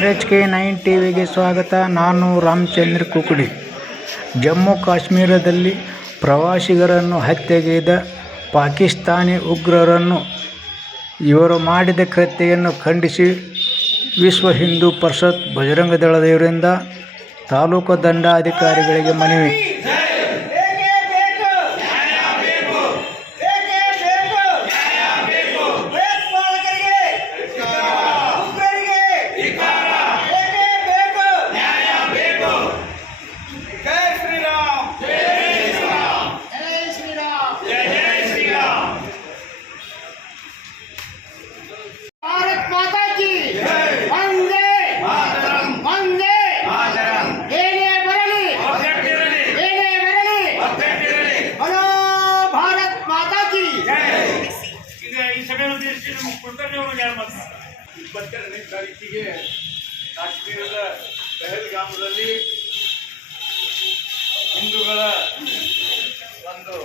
R H K nine T ವಿಗೆ ಸ್ವಾಗತ. ನಾನು ರಾಮಚಂದ್ರ ಕುಕುಡಿ. ಜಮ್ಮು ಕಾಶ್ಮೀರದಲ್ಲಿ ಪ್ರವಾಸಿಗರನ್ನು ಹತ್ಯೆಗೈದ ಪಾಕಿಸ್ತಾನಿ ಉಗ್ರರನ್ನು ಇವರು ಮಾಡಿದ ಕೃತ್ಯವನ್ನು ಖಂಡಿಸಿ ವಿಶ್ವ ಹಿಂದೂ ಪರಿಷತ್ ಬಜರಂಗ ದಳದವರಿಂದ ತಾಲೂಕು ದಂಡಾಧಿಕಾರಿಗಳಿಗೆ ಮನವಿ. ಸಭೆ ಉದ್ದೇಶಿಸಿ ನಮ್ಮ ಅವ್ರಿಗೆ ಯಾರು ಮಾತಾಡ್ತಾರೆ. ಇಪ್ಪತ್ತೆರಡನೇ ತಾರೀಕಿಗೆ ಕಾಶ್ಮೀರದ ಹಿಂದೂಗಳ ಒಂದು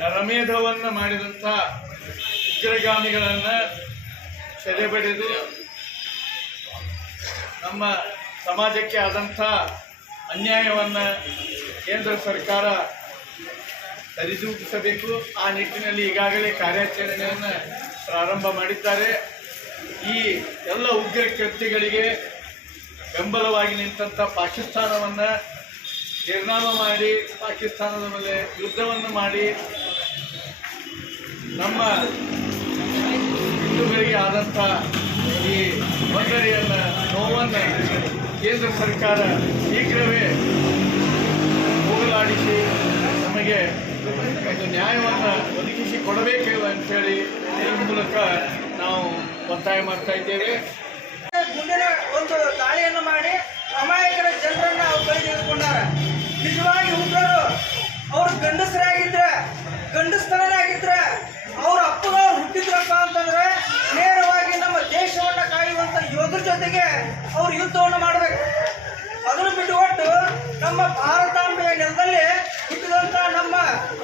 ನರಮೇಧವನ್ನು ಮಾಡಿದಂಥ ಉಗ್ರಗಾಮಿಗಳನ್ನು ಸೆರೆಬಡಿದು ನಮ್ಮ ಸಮಾಜಕ್ಕೆ ಆದಂಥ ಅನ್ಯಾಯವನ್ನು ಕೇಂದ್ರ ಸರ್ಕಾರ ಸರಿದೂಗಿಸಬೇಕು. ಆ ನಿಟ್ಟಿನಲ್ಲಿ ಈಗಾಗಲೇ ಕಾರ್ಯಾಚರಣೆಯನ್ನು ಪ್ರಾರಂಭ ಮಾಡಿದ್ದಾರೆ. ಈ ಎಲ್ಲ ಉಗ್ರ ಕೃತ್ಯಗಳಿಗೆ ಬೆಂಬಲವಾಗಿ ನಿಂತಹ ಪಾಕಿಸ್ತಾನವನ್ನು ನಿರ್ನಾಮ ಮಾಡಿ, ಪಾಕಿಸ್ತಾನದ ಮೇಲೆ ಯುದ್ಧವನ್ನು ಮಾಡಿ, ನಮ್ಮ ಹಿಂದೂಗಳಿಗೆ ಆದಂಥ ಈ ತೊಂದರೆಯನ್ನು ನೋವನ್ನು ಕೇಂದ್ರ ಸರ್ಕಾರ ಶೀಘ್ರವೇ ಹೋಗಲಾಡಿಸಿ, ನಮಗೆ ಒಂದು ನ್ಯಾಯವನ್ನು ಒದಗಿಸಿ ಕೊಡಬೇಕು ಅಂತೇಳಿ ಈ ಮೂಲಕ ನಾವು ಒತ್ತಾಯ ಮಾಡ್ತಾ ಇದ್ದೇವೆ. ಗುಂಡಿನ ಒಂದು ದಾಳಿಯನ್ನು ಮಾಡಿ ಅಮಾಯಕರ ಜನರನ್ನು ಅವ್ರು ಕೈ ತೆಗೆದುಕೊಂಡಾರ ನಿಜವಾಗಿ ಉಗ್ರರು ಅವರು ಗಂಡಸರಾಗಿದ್ರೆ, ಗಂಡಸ್ತನರಾಗಿದ್ರೆ ಅವ್ರ ಅಪ್ಪಗಳು ಹುಟ್ಟಿದ್ರಪ್ಪ ಅಂತಂದ್ರೆ ನೇರವಾಗಿ ನಮ್ಮ ದೇಶವನ್ನು ಕಾಯುವಂತ ಯೋಧರ ಜೊತೆಗೆ ಅವರು ಯುದ್ಧವನ್ನು ಮಾಡಬೇಕು. ಅದನ್ನು ಬಿಟ್ಟು ನಮ್ಮ ಭಾರತಾಂಬೆಯ ನೆಲದಲ್ಲಿ ಹುಟ್ಟಿದಂತ ನಮ್ಮ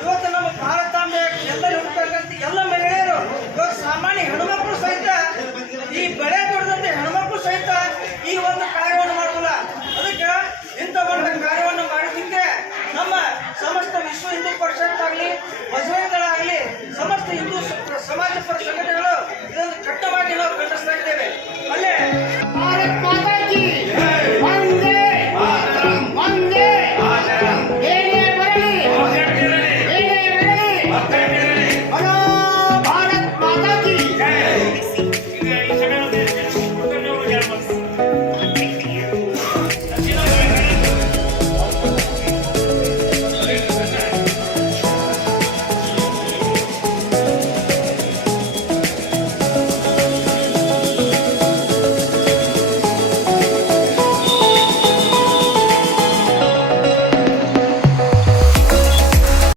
ಇವತ್ತು ನಮ್ಮ ಭಾರತ ಎಲ್ಲ ಎಲ್ಲ ಮಹಿಳೆಯರು ಇವತ್ತು ಸಾಮಾನ್ಯ ಹೆಣ್ಮಕ್ಳು